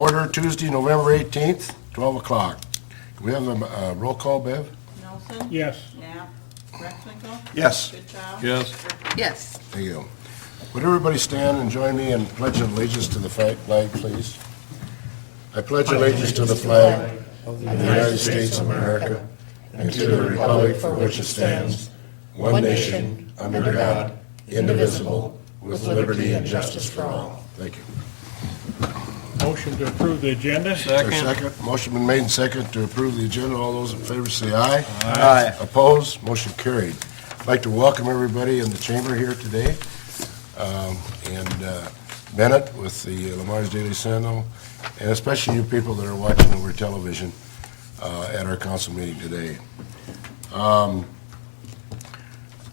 Order Tuesday, November 18th, 12 o'clock. Can we have a roll call, Bev? Nelson? Yes. Knapp? Rexinger? Yes. Goodchild? Yes. Yes. There you go. Would everybody stand and join me in pledging allegiance to the flag, please? I pledge allegiance to the flag of the United States of America and to the republic for which it stands, one nation, under God, indivisible, with liberty and justice for all. Thank you. Motion to approve the agenda? Is there a second? Motion been made and second to approve the agenda. All those in favor say aye. Aye. Opposed? Motion carried. I'd like to welcome everybody in the chamber here today. And Bennett with the Lamar's Daily Sentinel, and especially you people that are watching over television at our council meeting today.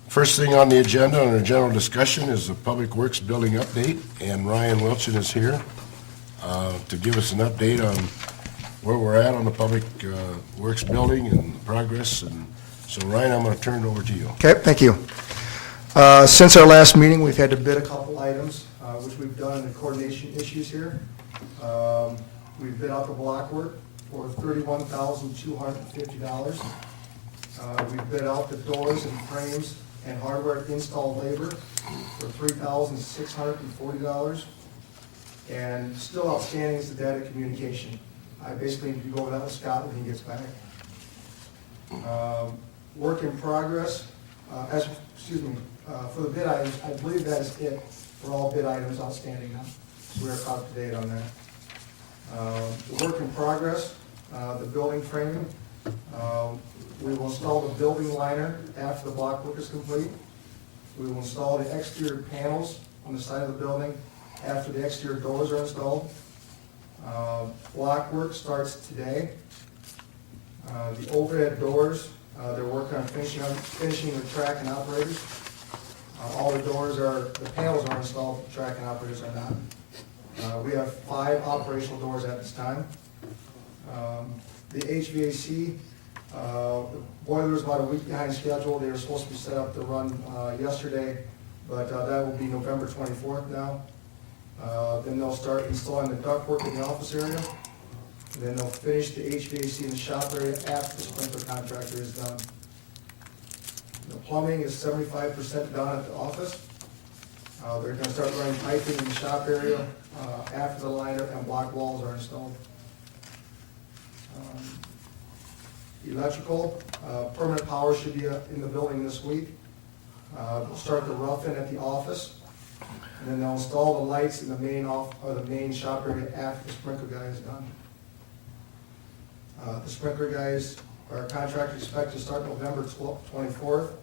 First thing on the agenda, under general discussion, is the Public Works Building Update, and Ryan Wilchin is here to give us an update on where we're at on the Public Works Building and progress. And so Ryan, I'm going to turn it over to you. Okay, thank you. Since our last meeting, we've had to bid a couple items, which we've done in the coordination issues here. We've bid out the block work for $31,250. We've bid out the doors and frames and hardware install labor for $3,640. And still outstanding is the data communication. I basically need to go over that with Scott when he gets back. Work in progress, for the bid items, I believe that is it for all bid items outstanding now. So we're up to date on that. The work in progress, the building framing, we will install the building liner after the block work is complete. We will install the exterior panels on the side of the building after the exterior doors are installed. Block work starts today. The overhead doors, they're working on finishing the track and operators. All the doors the panels are installed, the track and operators are not. We have 5 operational doors at this time. The HVAC, the boiler is about a week behind schedule. They were supposed to be set up to run yesterday, but that will be November 24th now. Then they'll start installing the ductwork in the office area. And then they'll finish the HVAC in the shop area after the sprinkler contractor is done. The plumbing is 75% done at the office. They're gonna start running piping in the shop area after the liner and block walls are installed. Electrical, permanent power should be in the building this week. They'll start the rough-in at the office, and then they'll install the lights in the main shop area after the sprinkler guy is done. The sprinkler guys, our contractor expected to start November 24th,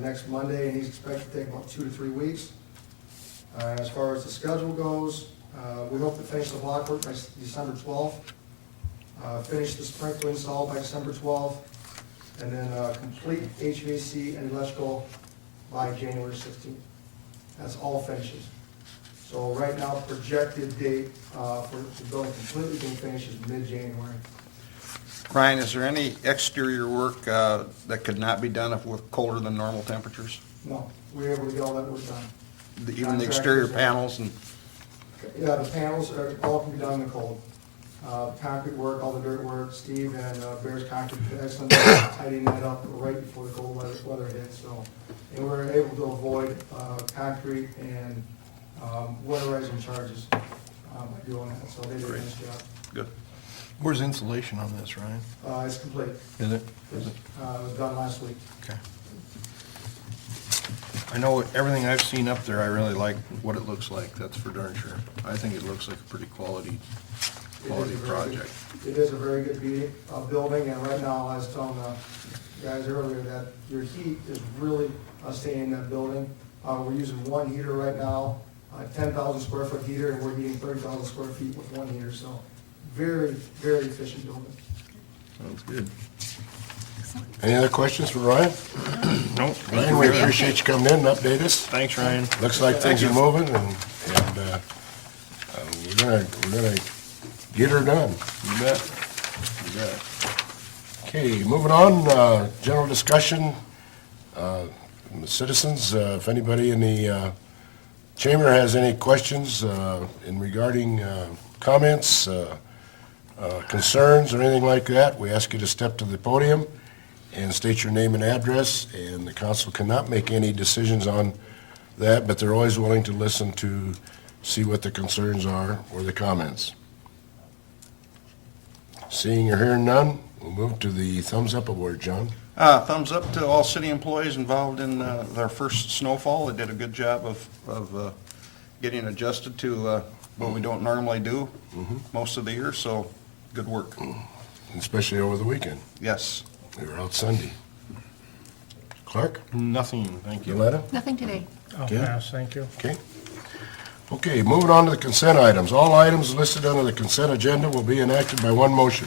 next Monday, and he's expected to take about 2 to 3 weeks. As far as the schedule goes, we hope to finish the block work by December 12th, finish the sprinkler install by December 12th, and then complete HVAC and electrical by January 16th. That's all finishes. So right now, projected date for the building completely being finished is mid-January. Ryan, is there any exterior work that could not be done with colder than normal temperatures? No, we're able to get all that work done. Even the exterior panels and, Yeah, the panels all can be done in the cold. Concrete work, all the dirt work, Steve and Bears Concrete did excellent job tidying that up right before the cold weather hit, so. And we were able to avoid concrete and weatherizing charges by doing that, so they did a nice job. good. Where's insulation on this, Ryan? It's complete. Is it? It was done last week. Okay. I know everything I've seen up there, I really like what it looks like, that's for darn sure. I think it looks like a pretty quality project. It is a very good building, and right now, I was telling the guys earlier that your heat is really staying in that building. We're using one heater right now, 10,000 square foot heater, and we're heating 30,000 square feet with one heater, so very, very efficient building. Sounds good. Any other questions for Ryan? Nope. Ryan, we appreciate you coming in and update us. Thanks, Ryan. Looks like things are moving, and we're gonna get her done. You bet. You bet. Okay, moving on, general discussion. Citizens, if anybody in the chamber has any questions in regarding comments, concerns, or anything like that, we ask you to step to the podium and state your name and address, and the council cannot make any decisions on that, but they're always willing to listen to see what the concerns are or the comments. Seeing or hearing none, we'll move to the thumbs up award, John. Thumbs up to all city employees involved in their first snowfall. They did a good job of getting adjusted to what we don't normally do most of the year, so good work. Especially over the weekend. Yes. We were out Sunday. Clark? Nothing, thank you. Yoletta? Nothing today. I'll Okay. pass, thank you. Okay. Okay, moving on to the consent items. All items listed under the consent agenda will be enacted by one motion.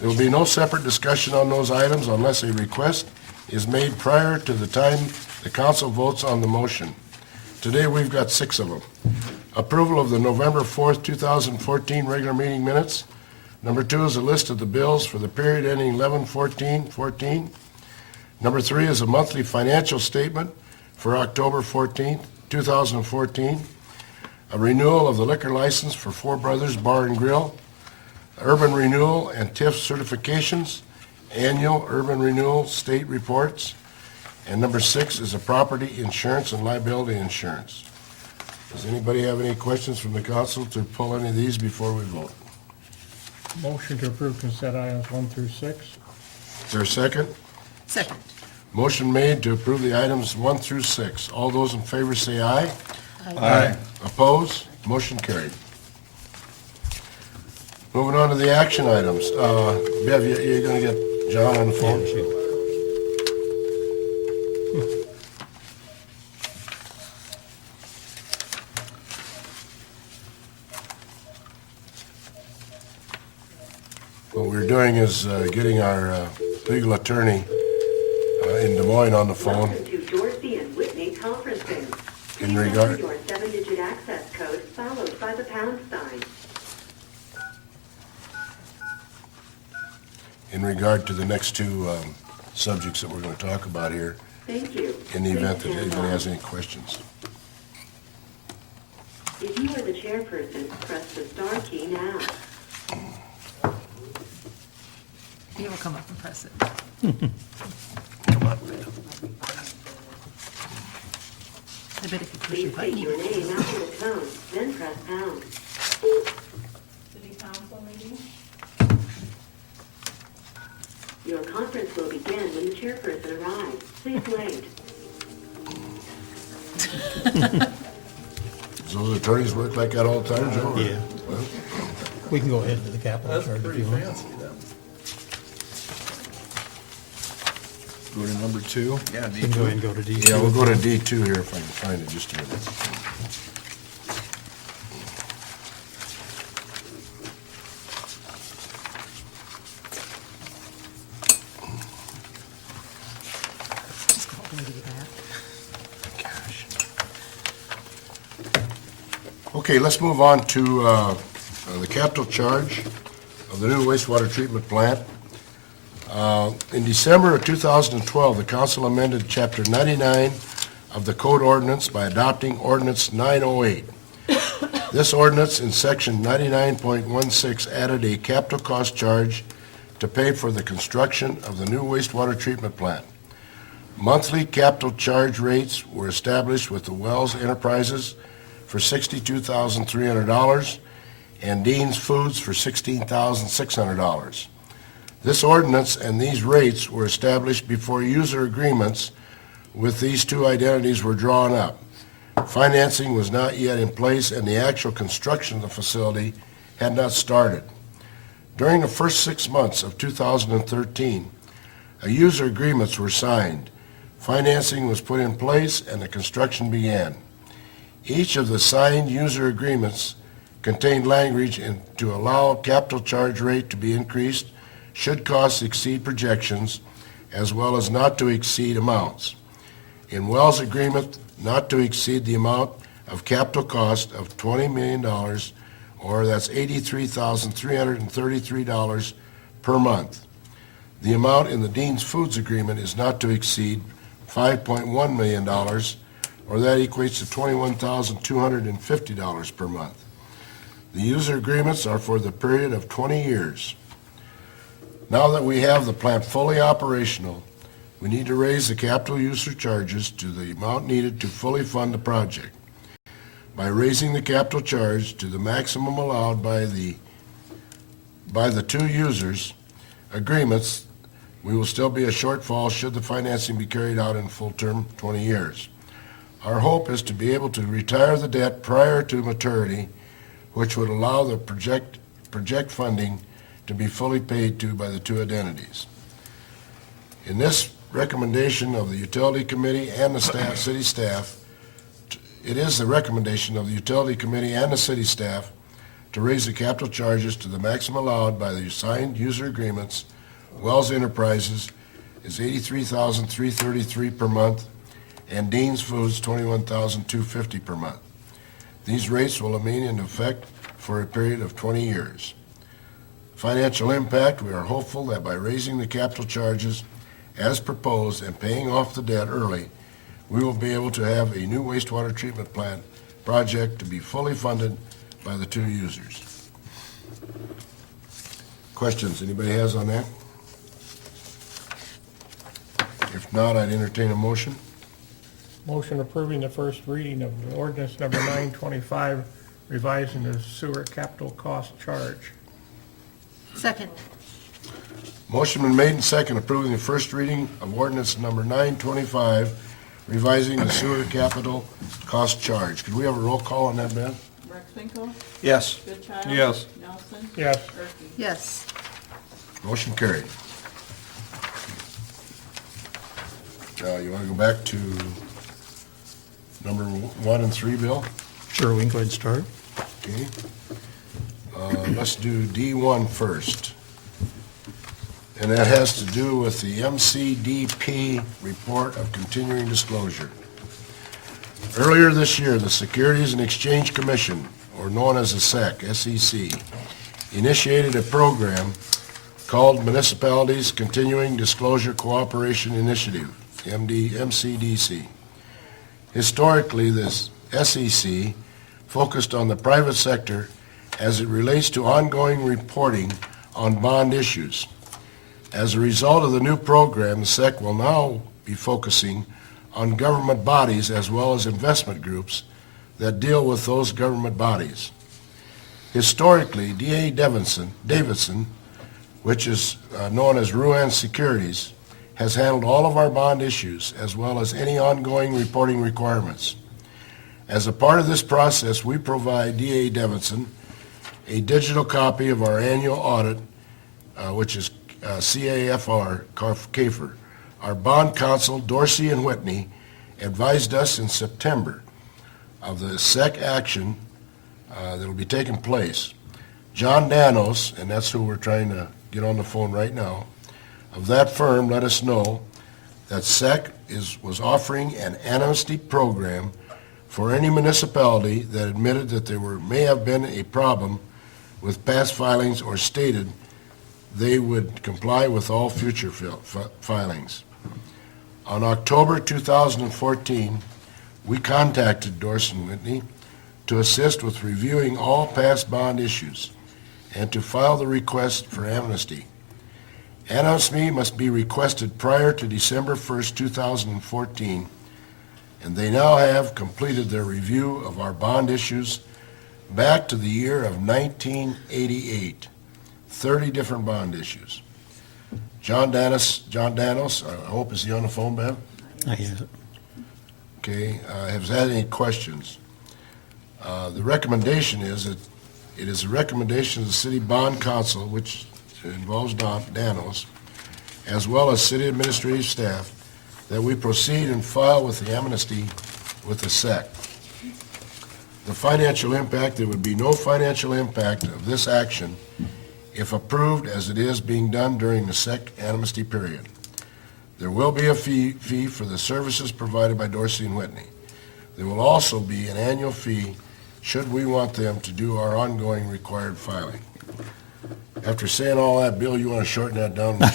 There will be no separate discussion on those items unless a request is made prior to the time the council votes on the motion. Today, we've got 6 of them. Approval of the November 4th, 2014 regular meeting minutes. Number 2 is a list of the bills for the period ending 11/14/14. Number 3 is a monthly financial statement for October 14th, 2014. A renewal of the liquor license for Four Brothers Bar and Grill. Urban renewal and TIF certifications. Annual urban renewal state reports. And number 6 is a property insurance and liability insurance. Does anybody have any questions from the council to pull any of these before we vote? Motion to approve consent items 1 through 6. Is there a second? Second. Motion made to approve the items 1 through 6. All those in favor say aye. Aye. Opposed? Motion carried. Moving on to the action items. Bev, you're going to get John on the phone? What we're doing is getting our legal attorney in Des Moines on the phone. Welcome to Dorsey and Whitney conferencing. In Please regard- enter your 7-digit access code followed by the pound sign. In regard to the next 2 subjects that we're going to talk about here, Thank you. in the Please event that stand anybody by. has any questions. If you are the chairperson, press the star key now. He will come up and press it. I bet if you push your Please button, state you your name after the tone, then press pound. City council meeting? Your conference will begin when the chairperson arrives. Please wait. Does those attorneys work like that all the time, Joe? or- Yeah. We can go ahead to the capital charge if you want. Go to number 2. Yeah, We can go ahead and go to D2. Yeah, we'll go to D2 here if I can find it, just a minute. just call the lady back. Okay, let's move on to the capital charge of the new wastewater treatment plant. In December of 2012, the council amended Chapter 99 of the Code Ordinance by adopting Ordinance 908. This ordinance in Section 99.16 added a capital cost charge to pay for the construction of the new wastewater treatment plant. Monthly capital charge rates were established with the Wells Enterprises for $62,300 and Dean's Foods for $16,600. This ordinance and these rates were established before user agreements with these 2 identities were drawn up. Financing was not yet in place and the actual construction of the facility had not started. During the first 6 months of 2013, user agreements were signed, financing was put in place, and the construction began. Each of the signed user agreements contained language to allow capital charge rate to be increased should costs exceed projections, as well as not to exceed amounts. In Wells' agreement, not to exceed the amount of capital cost of $20 million, or that's $83,333 per month. The amount in the Dean's Foods agreement is not to exceed $5.1 million, or that equates to $21,250 per month. The user agreements are for the period of 20 years. Now that we have the plant fully operational, we need to raise the capital user charges to the amount needed to fully fund the project. By raising the capital charge to the maximum allowed by the two users agreements, we will still be a shortfall should the financing be carried out in full term, 20 years. Our hope is to be able to retire the debt prior to maturity, which would allow the project funding to be fully paid to by the two entities. In this recommendation of the utility committee and the staff, city staff, it is the recommendation of the utility committee and the city staff to raise the capital charges to the maximum allowed by the signed user agreements. Wells Enterprises is $83,333 per month, and Dean's Foods $21,250 per month. These rates will remain in effect for a period of 20 years. Financial impact, we are hopeful that by raising the capital charges as proposed and paying off the debt early, we will be able to have a new wastewater treatment plant project to be fully funded by the two users. Questions anybody has on that? If not, I'd entertain a motion. Motion approving the first reading of the ordinance number 925, revising the sewer capital cost charge. Second. Motion been made and second approving the first reading of ordinance number 925, revising the sewer capital cost charge. Could we have a roll call on that, Ben? Rexinger, Yes. Goodchild. Yes. Nelson. Yes. Gerke. Yes. Motion carried. You want to go back to number 1 and 3, Bill? Sure, we can go ahead and start. Okay. Let's do D1 first. And that has to do with the MCDP report of continuing disclosure. Earlier this year, the Securities and Exchange Commission, or known as the SEC, initiated a program called Municipalities Continuing Disclosure Cooperation Initiative, MCDC. Historically, this SEC focused on the private sector as it relates to ongoing reporting on bond issues. As a result of the new program, the SEC will now be focusing on government bodies as well as investment groups that deal with those government bodies. Historically, D.A. Davidson, which is known as Ruan Securities, has handled all of our bond issues as well as any ongoing reporting requirements. As a part of this process, we provide D.A. Davidson a digital copy of our annual audit, which is CAFR, CAFR. Our bond counsel, Dorsey and Whitney, advised us in September of the SEC action that will be taking place. John Danos, and that's who we're trying to get on the phone right now, of that firm let us know that SEC was offering an amnesty program for any municipality that admitted that there may have been a problem with past filings or stated they would comply with all future filings. On October 2014, we contacted Dorsey and Whitney to assist with reviewing all past bond issues and to file the request for amnesty. Amnesty must be requested prior to December 1st, 2014, and they now have completed their review of our bond issues back to the year of 1988, 30 different bond issues. John Danos, I hope is he on the phone, Bev? Not yet. Okay, has had any questions? The recommendation is that it is a recommendation of the City Bond Council, which involves Danos, as well as city administrative staff, that we proceed and file with the amnesty with the SEC. The financial impact, there would be no financial impact of this action if approved as it is being done during the SEC amnesty period. There will be a fee for the services provided by Dorsey and Whitney. There will also be an annual fee should we want them to do our ongoing required filing. After saying all that, Bill, you want to shorten that down to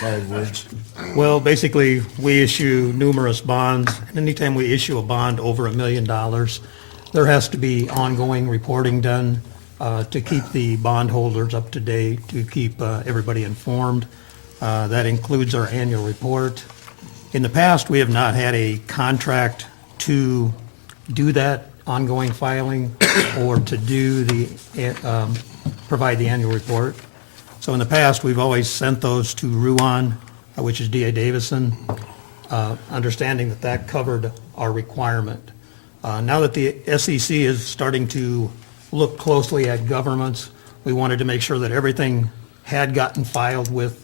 5 words? Well, basically, we issue numerous bonds, and anytime we issue a bond over $1 million, there has to be ongoing reporting done to keep the bondholders up to date, to keep everybody informed. That includes our annual report. In the past, we have not had a contract to do that ongoing filing or to do provide the annual report. So in the past, we've always sent those to Ruan, which is D.A. Davison, understanding that that covered our requirement. Now that the SEC is starting to look closely at governments, we wanted to make sure that everything had gotten filed with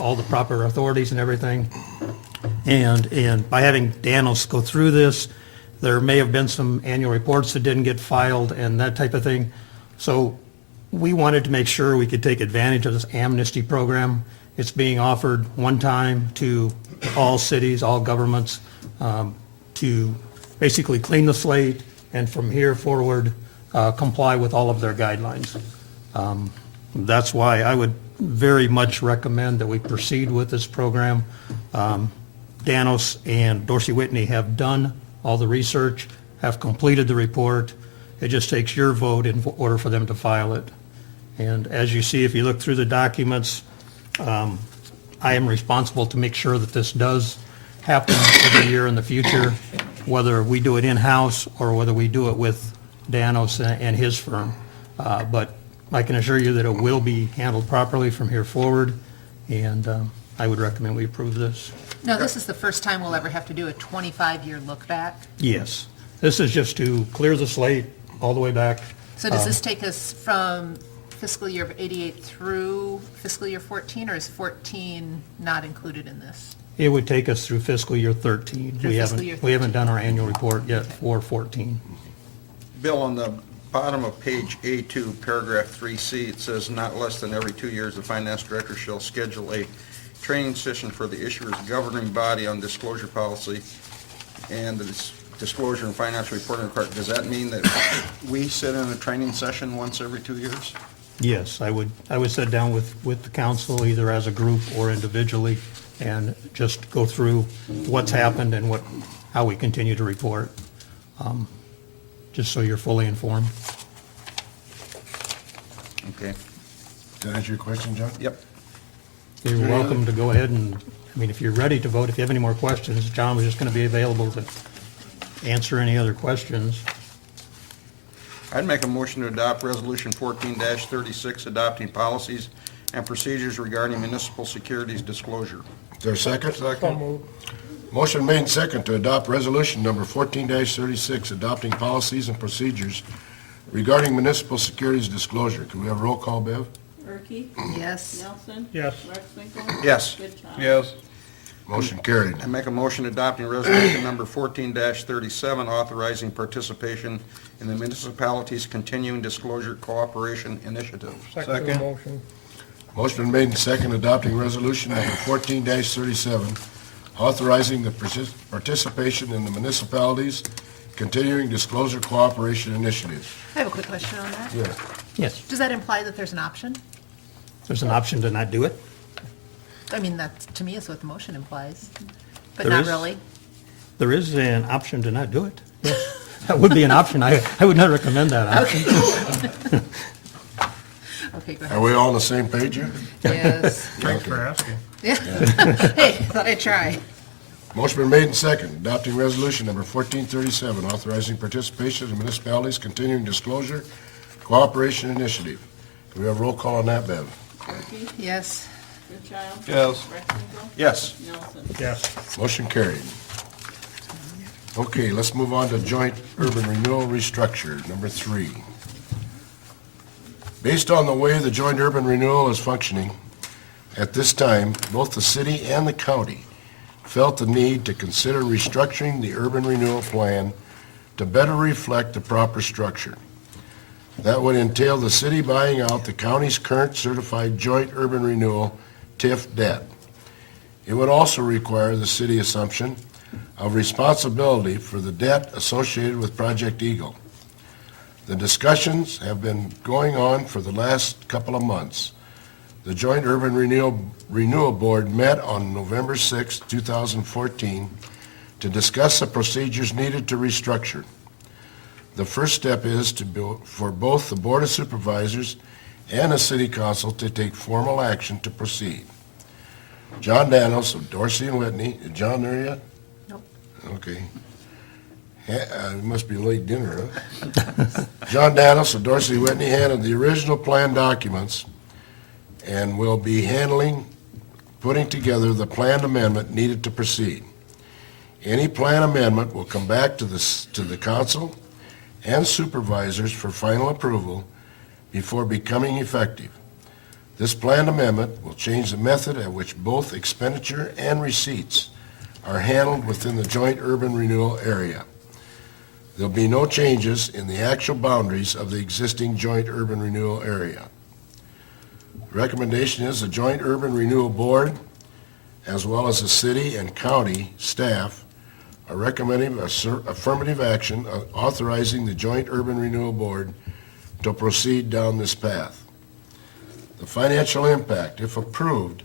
all the proper authorities and everything. And by having Danos go through this, there may have been some annual reports that didn't get filed and that type of thing. So we wanted to make sure we could take advantage of this amnesty program. It's being offered one time to all cities, all governments, to basically clean the slate and from here forward comply with all of their guidelines. That's why I would very much recommend that we proceed with this program. Danos and Dorsey Whitney have done all the research, have completed the report. It just takes your vote in order for them to file it. And as you see, if you look through the documents, I am responsible to make sure that this does happen every year in the future, whether we do it in-house or whether we do it with Danos and his firm. But I can assure you that it will be handled properly from here forward, and I would recommend we approve this. Now, this is the first time we'll ever have to do a 25-year look back. Yes. This is just to clear the slate all the way back. So does this take us from fiscal year of '88 through fiscal year 14, or is 14 not included in this? It would take us through fiscal year 13. Through fiscal year We haven't done our annual report yet for 14. Bill, on the bottom of page A2, paragraph 3C, it says, "Not less than every 2 years, the finance director shall schedule a training session for the issuer's governing body on disclosure policy and the disclosure and financial reporting requirement." Does that mean that we sit in a training session once every 2 years? Yes, I would sit down with the council, either as a group or individually, and just go through what's happened and how we continue to report, just so you're fully informed. Okay. Did that answer your question, John? Yep. You're welcome to go ahead and, if you're ready to vote, if you have any more questions, John was just going to be available to answer any other questions. I'd make a motion to adopt Resolution 14-36, adopting policies and procedures regarding municipal securities disclosure. Is there a second? So moved. Motion made and second to adopt resolution number 14-36, adopting policies and procedures regarding municipal securities disclosure. Can we have a roll call, Bev? Erky? Yes. Nelson? Yes. Wexler? Yes. Goodchild? Motion carried. I make a motion adopting resolution number 14-37, authorizing participation in the municipality's continuing disclosure cooperation initiative. Second the motion. Motion been made and second adopting resolution number 14-37, authorizing the participation in the municipalities' continuing disclosure cooperation initiative. I have a quick question on that. Yeah. Yes, Does that imply that there's an option? there's an option to not do it. I mean, that, to me, is what the motion implies, but There not is? really. There is an option to not do it. Yes, that would be an option. I would not recommend that option. Okay, go Are ahead. we all on the same page here? Yes. Thanks for asking. Yeah. Hey, thought I'd try. Motion been made and second adopting resolution number 1437, authorizing participation in municipalities' continuing disclosure cooperation initiative. Can we have a roll call on that, Bev? Erky? Yes. Goodchild? Yes. Wexler? Yes. Nelson? Yes. Motion carried. Okay, let's move on to joint urban renewal restructure, number 3. Based on the way the joint urban renewal is functioning, at this time, both the city and the county felt the need to consider restructuring the urban renewal plan to better reflect the proper structure. That would entail the city buying out the county's current certified joint urban renewal TIF debt. It would also require the city assumption of responsibility for the debt associated with Project Eagle. The discussions have been going on for the last couple of months. The Joint Urban Renewal Board met on November 6, 2014, to discuss the procedures needed to restructure. the first step is for both the Board of Supervisors and the City Council to take formal action to proceed. John Danos of Dorsey and Whitney, is John there yet? Nope. Okay. It must be late dinner, huh? John Danos of Dorsey and Whitney handled the original plan documents and will be putting together the planned amendment needed to proceed. Any plan amendment will come back to the council and supervisors for final approval before becoming effective. This planned amendment will change the method at which both expenditure and receipts are handled within the joint urban renewal area. There'll be no changes in the actual boundaries of the existing joint urban renewal area. The recommendation is the Joint Urban Renewal Board, as well as the city and county staff, are recommending affirmative action authorizing the Joint Urban Renewal Board to proceed down this path. The financial impact, if approved,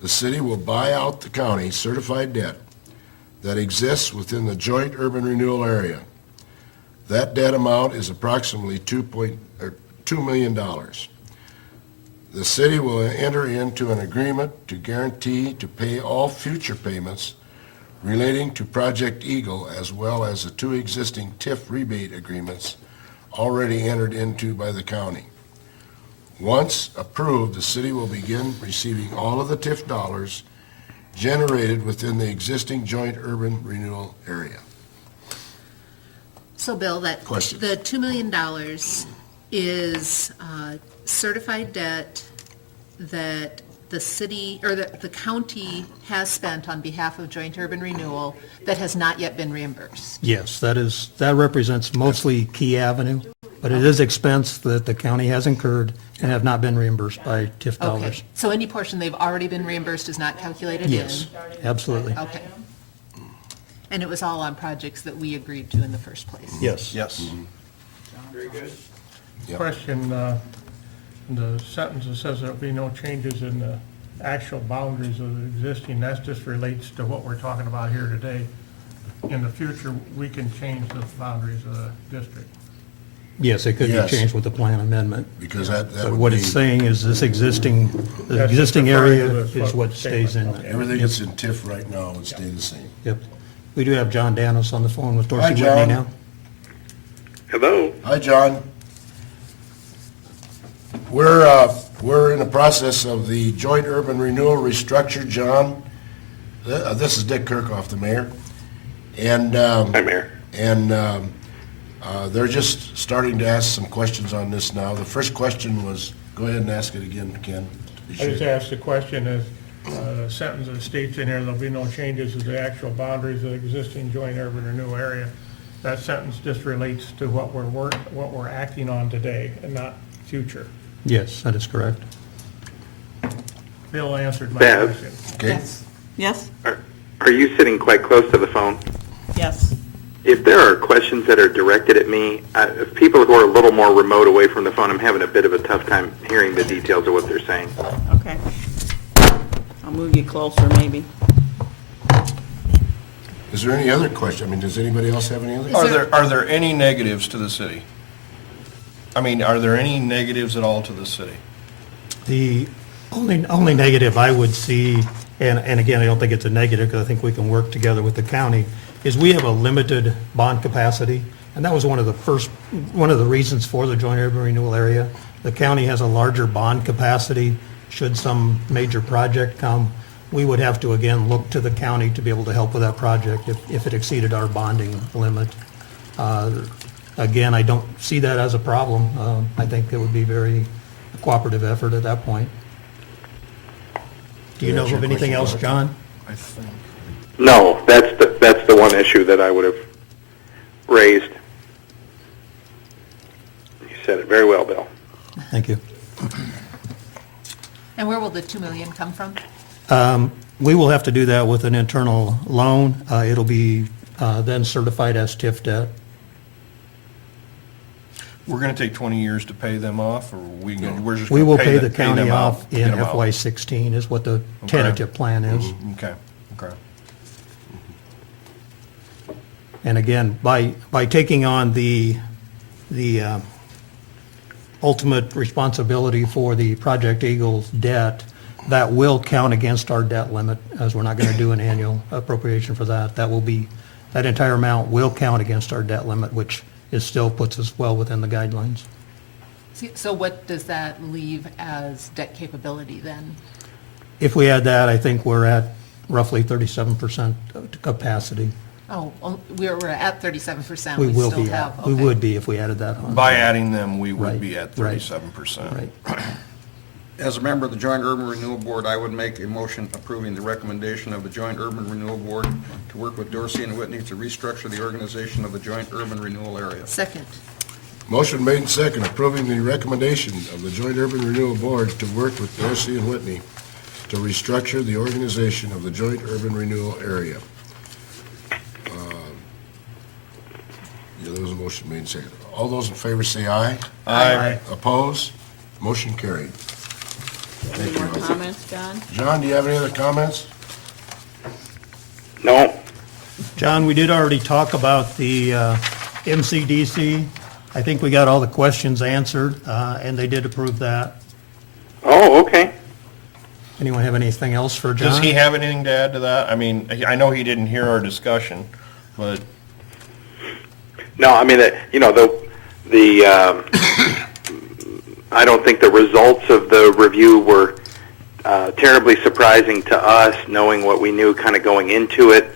the city will buy out the county certified debt that exists within the joint urban renewal area. That debt amount is approximately $2 million. The city will enter into an agreement to guarantee to pay all future payments relating to Project Eagle, as well as the 2 existing TIF rebate agreements already entered into by the county. Once approved, the city will begin receiving all of the TIF dollars generated within the existing joint urban renewal area. So Bill, that, Questions? the $2 million is certified debt that the city, or that the county has spent on behalf of joint urban renewal that has not yet been reimbursed. Yes, that represents mostly Key Avenue, but it is expense that the county has incurred and have not been reimbursed by TIF Okay, dollars. so any portion they've already been reimbursed is not calculated in? Yes, absolutely. Okay. And it was all on projects that we agreed to in the first place? Yes. Yes. Yep. Question, the sentence that says there'll be no changes in the actual boundaries of the existing, that just relates to what we're talking about here today. In the future, we can change the boundaries of the district. Yes, it could be Yes. changed with the plan amendment. Because that But would what be, it's saying is the That's existing just area referring to this is what statement. stays in there. everything that's in TIF right now would stay the same. Yep. We do have John Danos on the phone with Dorsey Hi, Whitney John. now. Hello. Hi, John. We're in the process of the joint urban renewal restructure, John. This is Dick Kirkhoff, the mayor. And, Hi, Mayor. and they're just starting to ask some questions on this now. The first question was, go ahead and ask it again, Ken. to be I just sure. asked the question, is, the sentence that states in here, there'll be no changes to the actual boundaries of the existing joint urban renewal area. That sentence just relates to what we're acting on today and not future. Yes, that is correct. Bill answered my Bev. question. Okay? Yes? Are you sitting quite close to the phone? Yes. If there are questions that are directed at me, if people who are a little more remote away from the phone, I'm having a bit of a tough time hearing the details of what they're saying. Okay. I'll move you closer, maybe. Is there any other question? I mean, does anybody else have any other? Are there any negatives to the city? I mean, are there any negatives at all to the city? The only negative I would see, and again, I don't think it's a negative because I think we can work together with the county, is we have a limited bond capacity. And that was one of the reasons for the joint urban renewal area. The county has a larger bond capacity. Should some major project come, we would have to again look to the county to be able to help with that project if it exceeded our bonding limit. Again, I don't see that as a problem. I think it would be very cooperative effort at that point. Do you know of anything else, John? I think. No, that's the one issue that I would have raised. You said it very well, Bill. Thank you. And where will the 2 million come from? We will have to do that with an internal loan. It'll be then certified as TIF debt. We're going to take 20 years to pay them off, or we're just We going will to pay the them county out, off in get them out? FY '16 is what the tentative plan is. Okay, okay. And again, by taking on the the ultimate responsibility for the Project Eagles debt, that will count against our debt limit, as we're not going to do an annual appropriation for that. That entire amount will count against our debt limit, which still puts us well within the guidelines. So what does that leave as debt capability then? If we add that, I think we're at roughly 37% capacity. Oh, well, we're at 37%. We will still be, have. we okay. would be if we added that on. By adding them, we Right, would be at right, 37%. Right. As a member of the Joint Urban Renewal Board, I would make a motion approving the recommendation of the Joint Urban Renewal Board to work with Dorsey and Whitney to restructure the organization of the Joint Urban Renewal Area. Second. Motion made and second, approving the recommendation of the Joint Urban Renewal Board to work with Dorsey and Whitney to restructure the organization of the Joint Urban Renewal Area. Yeah, there was a motion made and seconded. All those in favor say aye. Aye. Opposed? Motion carried. Any Thank more you. comments, John? John, do you have any other comments? No. John, we did already talk about the MCDC. I think we got all the questions answered, and they did approve that. Oh, okay. Anyone have anything else for John? Does he have anything to add to that? I mean, I know he didn't hear our discussion, but No, I mean, I don't think the results of the review were terribly surprising to us, knowing what we knew kind of going into it.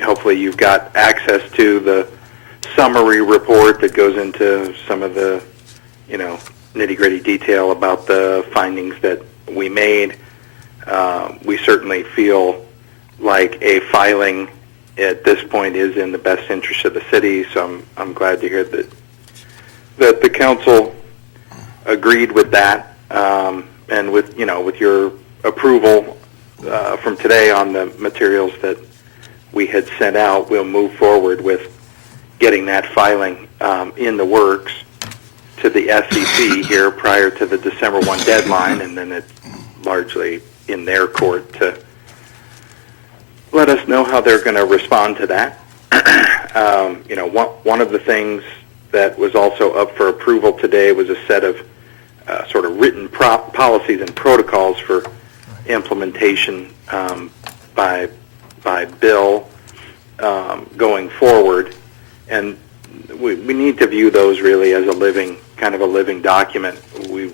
Hopefully you've got access to the summary report that goes into some of the, nitty-gritty detail about the findings that we made. We certainly feel like a filing at this point is in the best interest of the city, so I'm glad to hear that the council agreed with that, and with your approval from today on the materials that we had sent out, we'll move forward with getting that filing in the works to the SEC here prior to the December 1 deadline, and then it's largely in their court to let us know how they're going to respond to that. One of the things that was also up for approval today was a set of sort of written policies and protocols for implementation by bill going forward, and we need to view those really as a living document. We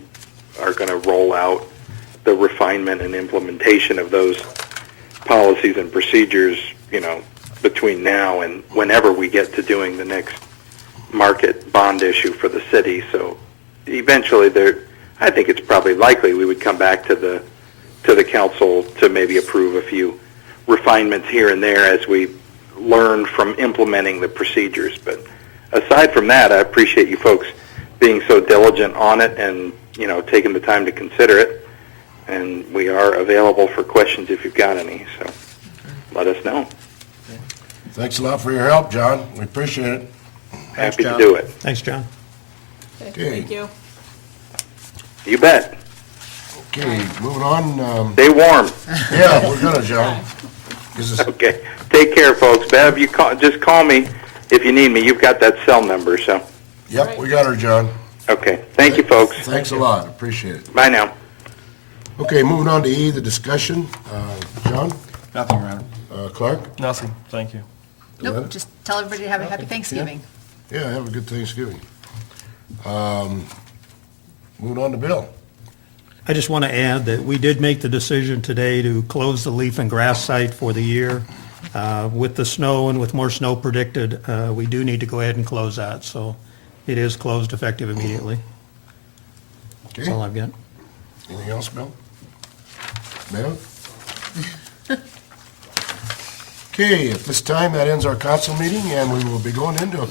are going to roll out the refinement and implementation of those policies and procedures, between now and whenever we get to doing the next market bond issue for the city. So eventually I think it's probably likely we would come back to the council to maybe approve a few refinements here and there as we learn from implementing the procedures. But aside from that, I appreciate you folks being so diligent on it and, taking the time to consider it. And we are available for questions if you've got any, so let us know. Thanks a lot for your help, John. We appreciate it. Happy to John. do it. Thanks, John. Okay. Thank you. You bet. Okay, moving on. Stay warm. Yeah, we're gonna, John. This is, Okay. Take care, folks. Bev, just call me if you need me. You've got that cell number, so. yep, we got her, John. Okay. Thank you, folks. Thanks a lot. Appreciate it. Bye now. Okay, moving on to E, the discussion. John, nothing, Ron. Clark? Nothing, thank you. Lynn? Nope, just tell everybody to have a happy Thanksgiving. Yeah, have a good Thanksgiving. Moving on to Bill. I just want to add that we did make the decision today to close the leaf and grass site for the year. With the snow and with more snow predicted, we do need to go ahead and close that, so it is closed effective immediately. That's all Okay, I've got. anything else, Bill? Ma'am? Okay, at this time, that ends our council meeting, and we will be going into a